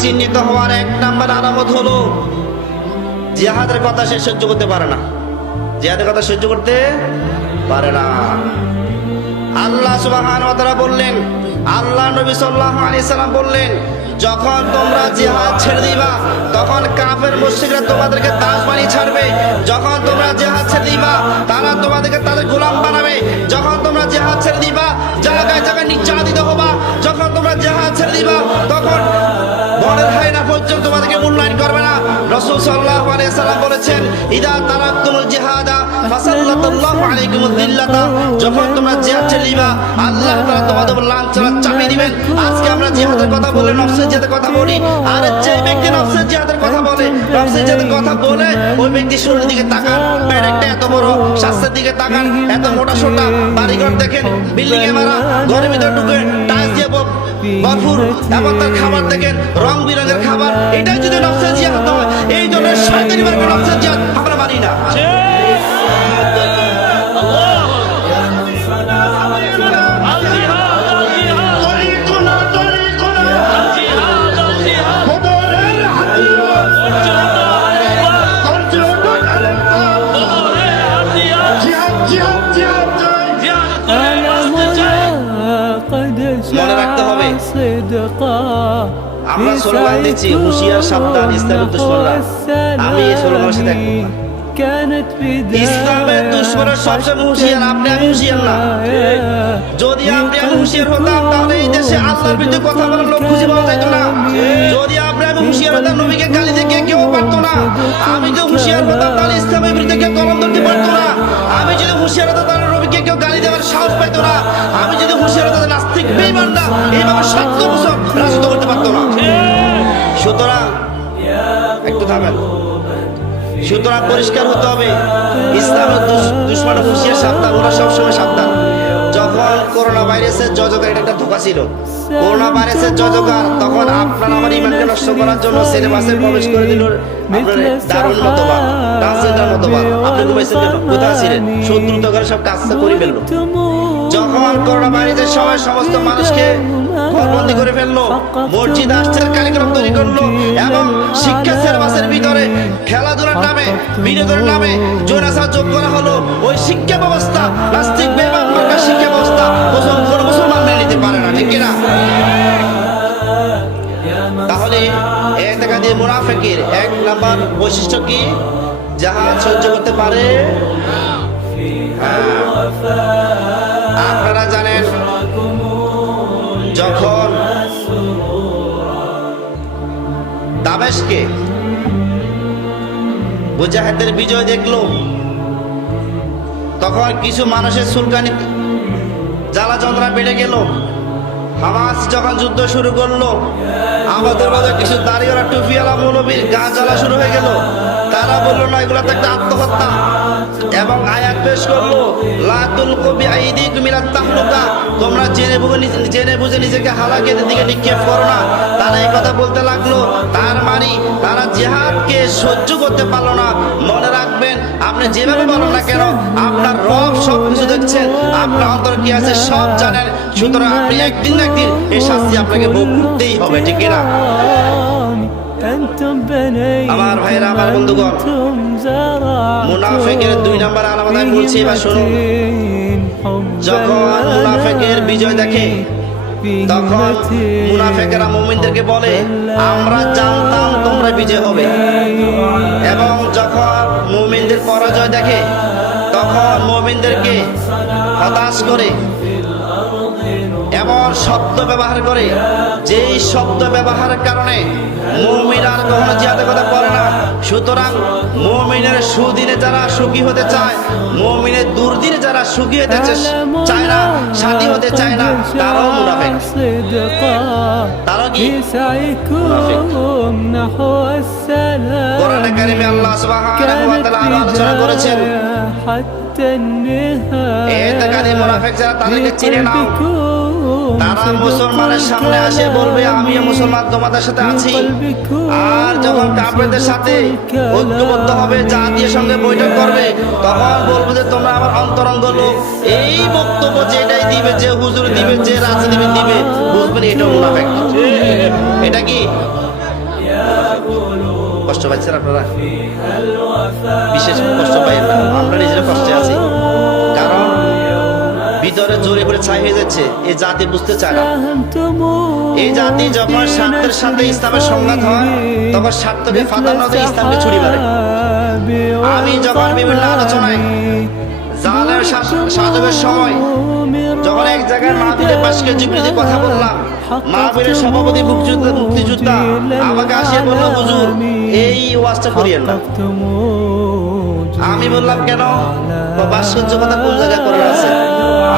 চিহ্নিত হওয়ার এক নাম্বার আলামত হলো জিহাদের কথা সে সহ্য করতে পারে না। জিহাদের কথা সহ্য করতে পারে না। আল্লাহ সুবহানাহু ওয়া তাআলা বললেন, আল্লাহ নবী সাল্লাল্লাহু আলাইহি সাল্লাম বললেন, যখন তোমরা জিহাদ ছেড়ে দিবা তখন কাফের মুশরিকরা তোমাদেরকে দাস বানিয়ে ছাড়বে। যখন তোমরা জিহাদ ছেড়ে দিবা তারা তোমাদেরকে তাদের গোলাম বানাবে। যখন তোমরা জিহাদ ছেড়ে দিবা জায়গায় জায়গায় নির্যাতিত হবা। যখন তোমরা জিহাদ ছেড়ে দিবা তখন বনের হায়না পর্যন্ত তোমাদেরকে মূল্যায়ন করবে না। রাসূল সাল্লাল্লাহু আলাইহি সাল্লাম বলেছেন, ইদা তারাকতুমুল জিহাদা ফাসাল্লাতুল্লাহু আলাইকুমুল যিল্লাতা, যখন তোমরা জিহাদ ছেড়ে দিবা আল্লাহ তাআলা তোমাদের উপর লাঞ্ছনা চাপিয়ে দিবেন। আজকে আমরা জিহাদের কথা বলে নফসের জিহাদের কথা বলি, আর যে ব্যক্তি নফসের জিহাদের কথা বলে, নফসের জিহাদের কথা বলে ওই ব্যক্তি শরীরের দিকে তাকান, পেটটা এত বড়, স্বাস্থ্যের দিকে তাকান, এত মোটা সোটা, বাড়িঘর দেখেন বিল্ডিং এ মারা, ঘরের ভিতরে ঢুকে টাইলস দিয়ে ভরপুর, এবং তার খাবার দেখেন রং বিরঙের খাবার। এটাই যদি নফসের জিহাদ হয়, এই ধরনের শয়তানি মার্কা নফসের জিহাদ আমরা মানি না। মনে রাখতে হবে, আমরা স্লোগান দিচ্ছি হুঁশিয়ার সাবধান ইসলামের দুশমনরা। আমি এই স্লোগানের সাথে ইসলামের দুশমনরা সবসময় হুঁশিয়ার, আপনি আমি হুঁশিয়ার না। যদি আপনি আমি হুঁশিয়ার হতাম তাহলে এই দেশে আল্লাহর বিরুদ্ধে কথা বলার লোক খুঁজে পাওয়া যেত না। যদি আপনি আমি হুঁশিয়ার হতাম নবীকে গালি দিয়ে কেউ পারতো না। আমি যদি হুঁশিয়ার হতাম তাহলে ইসলামের বিরুদ্ধে কেউ কলম ধরতে পারতো না। আমি যদি হুঁশিয়ার হতাম তাহলে নবীকে কেউ গালি দেওয়ার সাহস পাইতো না। আমি যদি হুঁশিয়ার হতাম নাস্তিক বেঈমানরা এইভাবে ৭০ বছর রাজত্ব করতে পারতো না। সুতরাং একটু থামেন, সুতরাং পরিষ্কার হতে হবে, ইসলামের দুশমন হুঁশিয়ার সাবধান, ওরা সবসময় সাবধান। যখন করোনা ভাইরাসের জজকার, এটা একটা ধোঁকা ছিল, করোনা ভাইরাসের জজকার তখন আপনার আমার ইমানকে নষ্ট করার জন্য সিলেবাসে প্রবেশ করে দিল দারুণ মতবাদ, ট্রান্সজেন্ডার মতবাদ। আপনি ঘুমাইছেন কেন? কোথায় ছিলেন? শত্রু তো করে সব কাজ করে ফেললো। যখন করোনা ভাইরাসের সময় সমস্ত মানুষকে ঘরবন্দি করে ফেললো, মসজিদ আসছেন কারিকুলাম তৈরি করলো, এবং শিক্ষা সিলেবাসের ভিতরে খেলাধুলার নামে, বিনোদনের নামে জোরাসার যোগ করা হলো। ওই শিক্ষা ব্যবস্থা নাস্তিক বেঈমান মার্কা শিক্ষা ব্যবস্থা কোনো মুসলমান মেনে নিতে পারে না, ঠিক কিনা? তাহলে ইতিকাদী মুনাফিকের এক নাম্বার বৈশিষ্ট্য কি? জাহাদ সহ্য করতে পারে। আপনারা জানেন, যখন দামেস্কে মুজাহিদের বিজয় দেখলো তখন কিছু মানুষের চুলকানি জ্বালা যন্ত্রণা বেড়ে গেল। হামাস যখন যুদ্ধ শুরু করলো, আমাদের মাঝে কিছু দাড়িওয়ালা টুপিওয়ালা মৌলবীর গা জ্বালা শুরু হয়ে গেল। তারা বললো না, এগুলো তো একটা আত্মহত্যা, এবং আয়াত পেশ করলো, লা তুলকু বিআইদিকুম ইলাত তাহলুকা, তোমরা জেনে বুঝে নিজেকে হালাকের দিকে নিক্ষেপ করো না। তারা এই কথা বলতে লাগলো, তার মানে তারা জিহাদকে সহ্য করতে পারলো না। মনে রাখবেন, আপনি যেভাবে বলেন না কেন, আপনার রব সব কিছু দেখছেন, আপনার অন্তর কি আছে সব জানেন। সুতরাং আপনি একদিন না একদিন এই শাস্তি আপনাকে ভোগ করতেই হবে, ঠিক কিনা? আমার ভাইরা, আমার বন্ধুগণ, মুনাফিকের ২ নম্বর আলামত আমি বলছি, এবার শুনুন। যখন মুনাফিকের বিজয় দেখে তখন মুনাফিকেরা মুমিনদেরকে বলে, আমরা জানতাম তোমরা বিজয় হবে। এবং যখন মুমিনদের পরাজয় দেখে তখন মুমিনদেরকে হতাশ করে এমন শব্দ ব্যবহার করে, যেই শব্দ ব্যবহারের কারণে মুমিন আর কখনো জিহাদের কথা বলে না। সুতরাং মুমিনের সুদিনে যারা সুখী হতে চায়, মুমিনের দুর্দিনে যারা সুখী হতে চায় না, শান্তি হতে চায় না, তারাও মুনাফিক। তারা কি মুনাফিক? কোরআনে কারিমে আল্লাহ সুবহানাহু ওয়া তাআলা আলোচনা করেছেন, ইতিকাদী মুনাফিক যারা, তাদেরকে চিনে নাও। তারা মুসলমানের সামনে আসে বলবে, আমিও মুসলমান, তোমাদের সাথে আছি। আর যখন কাফেরদের সাথে ঐক্যবদ্ধ হবে, জাতীয় সঙ্গে বৈঠক করবে, তখন বলবো যে তোমরা আমার অন্তরঙ্গ লোক। এই বক্তব্য যেটাই দিবে, যে হুজুর দিবে, যে রাজনীতিবিদ দিবে, বুঝবেন এটা মুনাফিক। এটা কি কষ্ট পাচ্ছেন আপনারা? বিশেষ কষ্ট পাই না, আমরা নিজেরা কষ্টে আছি। কারণ ভিতরে জোরে করে ছাই হয়ে যাচ্ছে। এই জাতি বুঝতে চায় না। এই জাতি যখন স্বার্থের সাথে ইসলামের সংঘাত হয়, তখন স্বার্থকে ফাঁদার নজরে ইসলামকে ছুরি মারে। আমি যখন বিভিন্ন আলোচনায় জালের সাজবের সময় যখন এক জায়গায় মাহফিলের পাশে জিবরিদের কথা বললাম, মাহফিলের সভাপতি মুক্তিযোদ্ধা আমাকে আসিয়ে বলল, হুজুর এই ওয়াজটা করিয়েন না। আমি বললাম কেন? ভাস্কর্য কথা কোন জায়গায় করা আছে?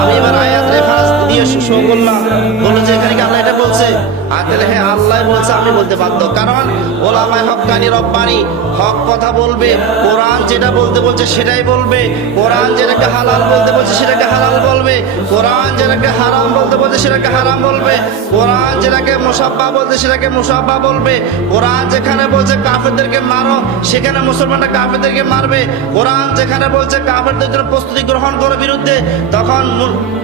আমি এবার আয়াত রেফারেন্স দিয়ে শো করলাম, বললো যে এখানে কি আল্লাহ এটা বলছে? আর তাহলে হ্যাঁ আল্লাহ বলছে, আমি বলতে বাধ্য। কারণ ওলামায়ে হক্কানি রব্বানি হক কথা বলবে, কোরআন যেটা বলতে বলছে সেটাই বলবে, কোরআন যেটাকে হালাল বলতে বলছে সেটাকে হালাল বলবে, কোরআন যেটাকে হারাম বলতে বলছে সেটাকে হারাম বলবে, কোরআন যেটাকে মুসাব্বা বলতে সেটাকে মুসাব্বা বলবে, কোরআন যেখানে বলছে কাফেরদেরকে মারো সেখানে মুসলমানরা কাফেরদেরকে মারবে, কোরআন যেখানে বলছে কাফেরদের জন্য প্রস্তুতি গ্রহণ করো বিরুদ্ধে, তখন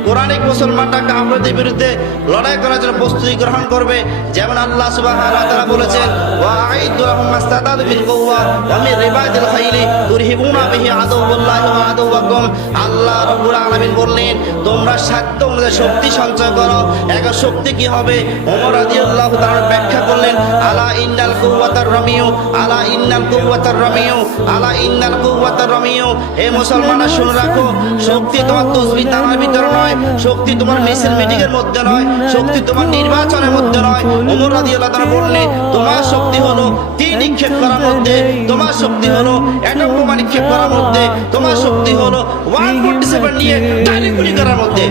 কোরআনিক মুসলমানরা কাফেরদের বিরুদ্ধে লড়াই করার জন্য প্রস্তুতি গ্রহণ করবে। যেমন আল্লাহ সুবহানাহু ওয়া তাআলা বলেছেন, ওয়া'আইদু লাহুম মাসতাতা'তু মিন কুওয়া ওয়া মিন রিবাতিল খাইলি তুরহিবুনা বিহি আদুওয়াল্লাহি ওয়া আদুওয়াকুম। আল্লাহ রাব্বুল আলামিন বললেন, তোমরা সাধ্য অনুযায়ী শক্তি সঞ্চয় করো। এখন শক্তি কি হবে? ওমর রাদিয়াল্লাহু তাআলা ব্যাখ্যা করলেন, আলা ইন্নাল কুওয়াতার রামিয়ু, আলা ইন্নাল কুওয়াতার রামিয়ু, আলা ইন্নাল কুওয়াতার রামিয়ু। হে মুসলমানরা শুনে রাখো, শক্তি তোমার তাসবিহ তারার ভিতরে নয়, শক্তি তোমার মিছিল মিটিং এর মধ্যে নয়, শক্তি তোমার নির্বাচনের মধ্যে নয়। ওমর রাদিয়াল্লাহু তাআলা বললেন, তোমার শক্তি হলো তীর নিক্ষেপ করার মধ্যে, তোমার শক্তি হলো অ্যাটম বোমা নিক্ষেপ করার মধ্যে, তোমার শক্তি হলো 147 নিয়ে ডাইরেক্ট গুলি করার মধ্যে।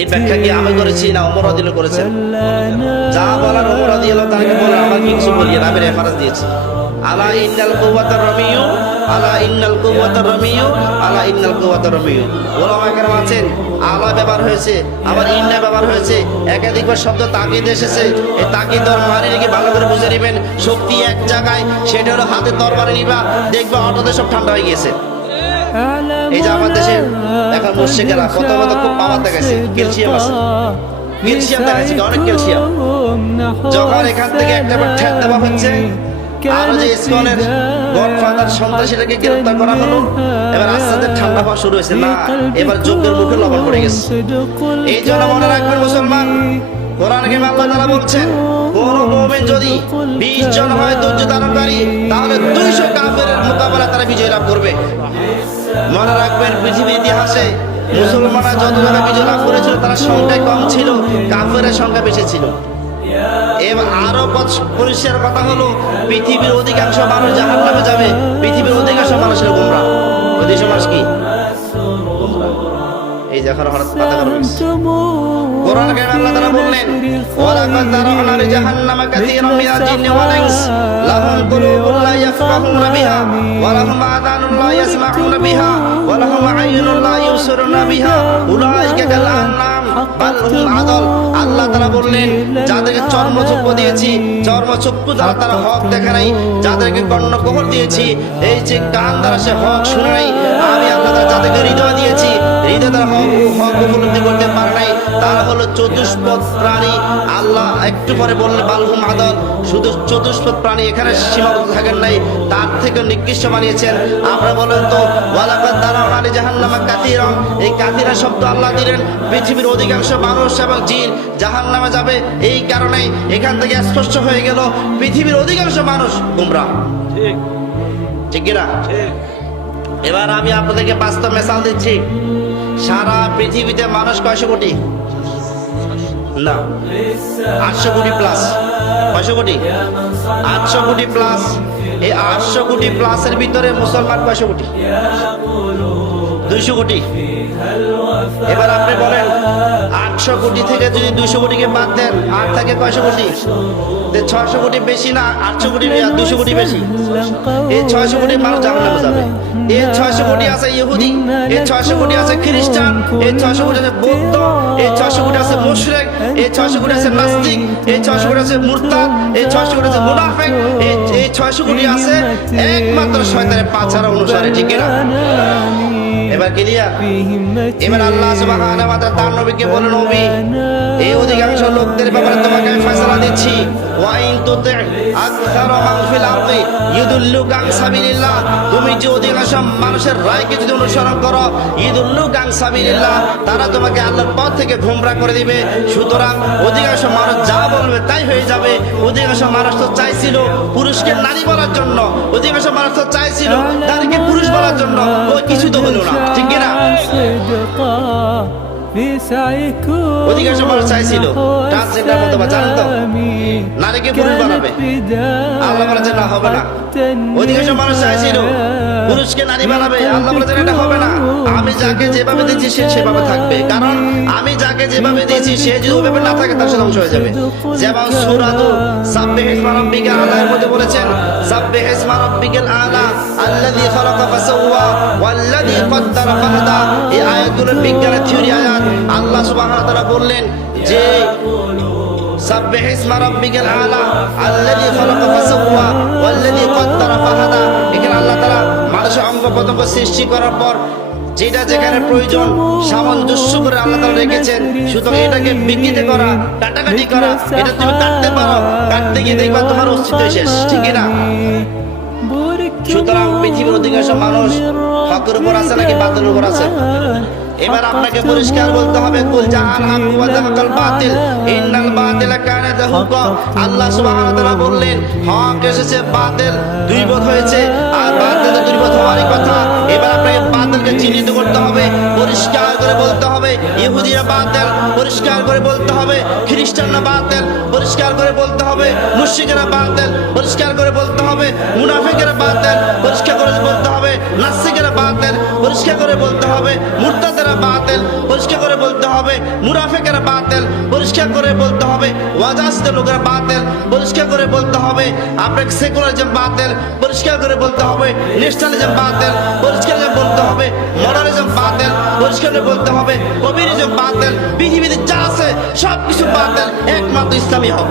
এই ব্যাখ্যা কি আমি করেছি না ওমর রাদিয়াল্লাহু করেছেন? যা বলার ওমর রাদিয়াল্লাহু তাআলাকে বলে, আমার কিছু বলিয়ে না, আমি রেফারেন্স দিয়েছি। আলা ইন্নাল কুওয়াতার রামিয়ু, আলা ইন্নাল কুওয়াতার রামিয়ু, আলা ইন্নাল কুওয়াতার রামিয়ু। ওলামায়ে কেরাম আছেন, আলা ব্যবহার হয়েছে, আবার ইন্না ব্যবহার হয়েছে, একাধিকবার শব্দ তাকিদ এসেছে। এই তাকিদর মানে নাকি ভালো করে বুঝে নেবেন। শক্তি এক জায়গায়, সেটা হলো হাতে তরবারি নিবা, দেখবে অটোতে সব ঠান্ডা হয়ে গিয়েছে। এই যে আমার দেশে এখন মুশরিকেরা কত কত খুব পাওয়ার দেখাচ্ছে, ক্যালসিয়াম আছে, ক্যালসিয়াম দেখাচ্ছে, অনেক ক্যালসিয়াম। যখন এখান থেকে একটা ঠেক দেওয়া হচ্ছে, আর যে ইসকনের গডফাদার সন্ত্রাসীটাকে গ্রেফতার করা হলো, এবার আস্তে আস্তে ঠান্ডা হওয়া শুরু হয়েছে। না, এবার যজ্ঞের মুখে লবণ পড়ে গেছে। এই জন্য মনে রাখবেন মুসলমান, কোরআনে আল্লাহ তাআলা বলছেন, কোন মুমিন যদি 20 জন হয় ধৈর্য ধারণকারী, তাহলে 200 কাফেরের মোকাবেলা তারা বিজয় লাভ করবে। মনে রাখবেন, পৃথিবীর ইতিহাসে মুসলমানরা যত জায়গায় বিজয় লাভ করেছিল, তারা সংখ্যায় কম ছিল, কাফেরের সংখ্যা বেশি ছিল। এবার আরো পরিষ্কার কথা হলো, পৃথিবীর অধিকাংশ মানুষ জাহান্নামে যাবে, পৃথিবীর অধিকাংশ মানুষের গোমরা। অধিকাংশ মানুষ কি এই যে হঠাৎ পাতা করে কোরআন কারীমে আল্লাহ তাআলা বললেন, ওয়ালাকাদ যারানা লিজাহান্নামা কাসীরাম মিনাল জিন্নি ওয়াল ইনস লাহুম কুলুবুন লা ইয়াফকাহুনা বিহা ওয়া লাহুম আযানুন লা ইয়াসমাউনা বিহা ওয়া লাহুম আ'য়ুনুন লা ইউবসিরুনা বিহা উলাইকা কাল আনআম বাল হুম আযাল। আল্লাহ তাআলা বললেন, যাদেরকে চর্মচক্ষু দিয়েছি, চর্মচক্ষু দ্বারা তারা হক দেখে নাই, যাদেরকে কর্ণকুহর দিয়েছি, এই যে কান দ্বারা সে হক শুনে নাই, আমি আল্লাহ তাআলা যাদেরকে হৃদয় দিয়েছি, হৃদয় দ্বারা হক উপলব্ধি করতে পারে নাই, তারা হলো চতুষ্পদ প্রাণী। আল্লাহ একটু পরে বললেন বালহুম আদল, শুধু চতুষ্পদ প্রাণী, এখানে সীমাবদ্ধ থাকেন নাই, তার থেকে নিকৃষ্ট বানিয়েছেন। আমরা বলেন তো, ওয়ালাকাদ যারানা লিজাহান্নামা কাসীরাম, এই কাসীরা শব্দ আল্লাহ দিলেন, পৃথিবীর অধিকাংশ মানুষ এবং জিন জাহান্নামে যাবে। এই কারণে এখান থেকে স্পষ্ট হয়ে গেল, পৃথিবীর অধিকাংশ মানুষ গোমরা। ঠিক ঠিক কিনা? এবার আমি আপনাদেরকে বাস্তব মিসাল দিচ্ছি। সারা পৃথিবীতে মানুষ কয়শো কোটি? না, 800 কোটি প্লাস। কয়শো কোটি? 800 কোটি প্লাস। এই 800 কোটি প্লাসের ভিতরে মুসলমান কয়শো কোটি? 200 কোটি। এবার আপনি বলেন, 800 কোটি থেকে যদি 200 কোটিকে বাদ দেন, আর থাকে কয়শো কোটি? 600 কোটি বেশি না? 800 কোটি 200 কোটি বেশি। এই 600 কোটি মানুষ জাহান্নামে যাবে। এই 600 কোটি আছে ইহুদি, এই 600 কোটি আছে খ্রিস্টান, এই 600 কোটি আছে বৌদ্ধ, এই 600 কোটি আছে মুশরিক, এই 600 কোটি আছে নাস্তিক, এই 600 কোটি আছে মুরতাদ, এই 600 কোটি আছে মুনাফিক, এই 600 কোটি আছে একমাত্র শয়তানের পাছার অনুসারী। ঠিক কিনা? এবার ক্লিয়ার? এবার আল্লাহ সুবহানাহু ওয়া তাআলা তার নবীকে বলেন, নবী, এই অধিকাংশ লোকদের ব্যাপারে তোমাকে তুতি আকসারা মান ফিল আরদি ইউদিল্লুকা আন সাবিলিল্লাহ, তুমি যে অধিকাংশ মানুষের রায়কে যদি অনুসরণ করো, ইউদিল্লুকা আন সাবিলিল্লাহ, তারা তোমাকে আল্লাহর পথ থেকে গোমরা করে দিবে। সুতরাং অধিকাংশ মানুষ যা বলবে তাই হয়ে যাবে। অধিকাংশ মানুষ তো চাইছিল পুরুষকে নারী বলার জন্য, অধিকাংশ মানুষ তো চাইছিল নারীকে পুরুষ বলার জন্য, ওই কিছু তো হলো না, ঠিক কিনা? অধিকাংশ মানুষ চাইছিল ট্রান্সজেন্ডার মতো, বা জানেন তো নারীকে পুরুষ বানাবে, আল্লাহ বলেছে না, হবে না। অধিকাংশ মানুষ চাইছিল পুরুষকে নারী বানাবে, আল্লাহ বলেছেন এটা হবে না। আমি যাকে যেভাবে দিয়েছি সে সেভাবে থাকবে, কারণ আমি যাকে যেভাবে দিয়েছি সে যদি ওইভাবে না থাকে তার সাথে ধ্বংস হয়ে যাবে। যেমন সূরা সাব্বিহ ইসমা রাব্বিকাল আলা এর মধ্যে বলেছেন সাব্বিহ ইসমা রাব্বিকাল আলা আল্লাযী খালাকা ফাসাওয়া ওয়াল্লাযী কদ্দারা ফাহাদা। এই আয়াতগুলো বিজ্ঞানের থিওরি আয়াত। আল্লাহ সুবহানাহু ওয়া তাআলা বললেন যে সাব্বিহ ইসমা রাব্বিকাল আলা আল্লাযী খালাকা ফাসাওয়া ওয়াল্লাযী কদ্দারা ফাহাদা। এখানে আল্লাহ তাআলা মানুষের অঙ্গ প্রত্যঙ্গ সৃষ্টি করার পর যেটা যেখানে প্রয়োজন সামঞ্জস্য করে আল্লাহ তাআলা রেখেছেন। সুতরাং এটাকে বিকৃতি করা, কাটাকাটি করা, এটা তুমি কাটতে পারো, কাটতে গিয়ে দেখবা তোমার অস্তিত্ব শেষ, ঠিক না? সুতরাং পৃথিবীর অধিকাংশ মানুষ হকের উপর আছে নাকি বাতিলের উপর আছে? এবার আপনাকে পরিষ্কার বলতে হবে কুল জাহাল হক ওয়া যাহাকাল বাতিল ইন্নাল বাতিলা কানা যাহুকা। আল্লাহ সুবহানাহু ওয়া তাআলা বললেন হক এসেছে, বাতিল দুইবত হয়েছে, আর বাতিল তো দুইবত হওয়ারই কথা। এবার আপনাকে বাতিলকে চিহ্নিত করতে হবে, পরিষ্কার করে বলতে হবে ইহুদিরা বাতিল, পরিষ্কার করে বলতে হবে খ্রিস্টানরা বাতিল, পরিষ্কার করে বলতে হবে মুশরিকরা বাতিল, পরিষ্কার করে বলতে হবে মুনাফিকরা বাতিল, পরিষ্কার করে বলতে হবে নাস্তিকরা বাতিল, পরিষ্কার করে বলতে হবে মুরতাদরা বাতিল, পরিষ্কার করে বলতে হবে মুনাফিকরা বাতিল, পরিষ্কার করে বলতে হবে ওয়াজাসিত লোকেরা বাতিল, পরিষ্কার করে বলতে হবে আপনার সেকুলারিজম বাতিল, পরিষ্কার করে বলতে হবে ন্যাশনালিজম বাতিল, পরিষ্কার করে বলতে হবে মডার্নিজম বাতিল, পরিষ্কার করে বলতে হবে কমিউনিজম বাতিল। পৃথিবীতে যা আছে সবকিছু বাতিল, একমাত্র ইসলামী হক।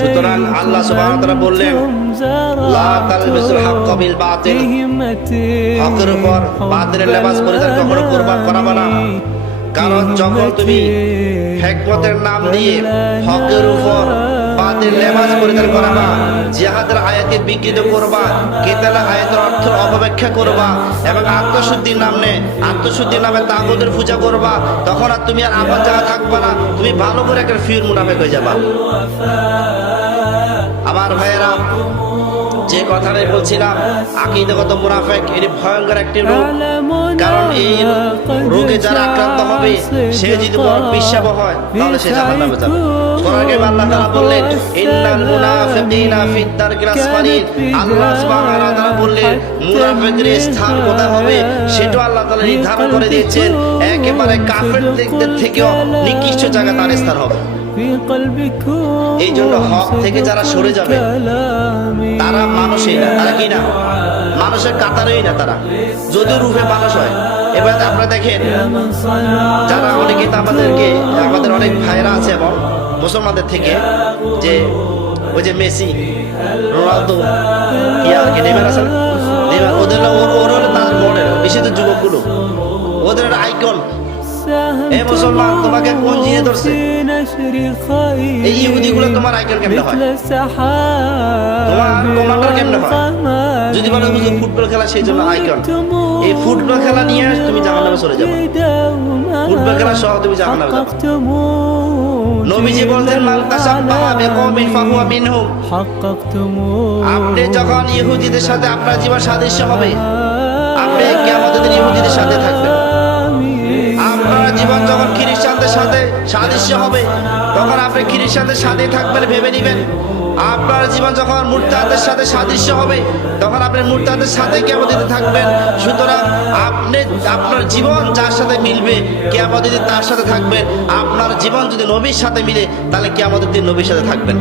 সুতরাং আল্লাহ সুবহানাহু ওয়া তাআলা বললেন লা তালবিসুল হক বিল বাতিল, হকের উপর বাতিলের লেবাস পরিধান কখনো করাবে না। কারণ যখন তুমি হিকমতের নাম দিয়ে হকের উপর বাতিল লেবাস পরিধান করাবা, জিহাদের আয়াতকে বিকৃত করবা, কিতালা আয়াতের অর্থ অপব্যাখ্যা করবা এবং আত্মশুদ্ধির নামে তাগুতের পূজা করবা, তখন আর তুমি আর আপন জায়গা থাকবা না, তুমি ভালো করে একটা ফির মুনাফিক হয়ে যাবা। আমার ভাইয়েরা, যে কথাটা বলছিলাম আকীদাগত মুনাফিক, এটি ভয়ঙ্কর একটি রোগ। কারণ এই রোগে যারা আক্রান্ত হবে সে যদি বড় পিশাব হয় তাহলে সে জাহান্নামে যাবে। কোরআনে আল্লাহ তাআলা বললেন ইন্নাল মুনাফিকিনা ফিদ দারকিল আসফালিন। আল্লাহ সুবহানাহু ওয়া তাআলা বললেন মুনাফিকদের স্থান কোথায় হবে সেটা আল্লাহ তাআলা নির্ধারণ করে দিয়েছেন। একেবারে কাফেরদের থেকেও নিকৃষ্ট জায়গা তার স্থান হবে। এই জন্য হক থেকে যারা সরে যাবে তারা মানুষই না, তারা কি না, মানুষের কাতারেই না তারা, যদিও রূপে মানুষ হয়। এবার আপনারা দেখেন যারা অনেকে আমাদের অনেক ভাইরা আছে এবং মুসলমানদের থেকে, যে ওই যে মেসি, রোনালদো, নেইমার আছে, ওদের তাদের মডেল, বিশেষ যুবকগুলো ওদের আইকন। এই মুসলমান তোমাকে কোন জিনিস ধরছে? এই ইহুদিগুলো তোমার আইকন কেমনে হয়? তোমার কমান্ডার কেমনে হয়? যদি বলো ফুটবল খেলা সেই জন্য আইকন, এই ফুটবল খেলা নিয়ে তুমি জাহান্নামে চলে যাবে। ফুটবল খেলা সহ তুমি জাহান্নামে যাবে। নবীজি বলতেন মান তাসাব্বাহা বিকওমিন ফাহুয়া মিনহুম। আপনি যখন ইহুদিদের সাথে আপনার জীবন সাদৃশ্য হবে, আপনি কিয়ামতের দিন ইহুদিদের সাথে থাকবেন। আপনার জীবন যখন খ্রিস্টানদের সাথে সাদৃশ্য হবে তখন আপনি খ্রিস্টানদের সাথে থাকবেন, ভেবে নেবেন। আপনার জীবন যখন মুরতাদের সাথে সাদৃশ্য হবে তখন আপনি মুরতাদের সাথে কিয়ামতের দিন থাকবেন। সুতরাং আপনি আপনার জীবন যার সাথে মিলবে কিয়ামতের দিন তার সাথে থাকবেন। আপনার জীবন যদি নবীর সাথে মিলে তাহলে কিয়ামতের দিন নবীর সাথে থাকবেন।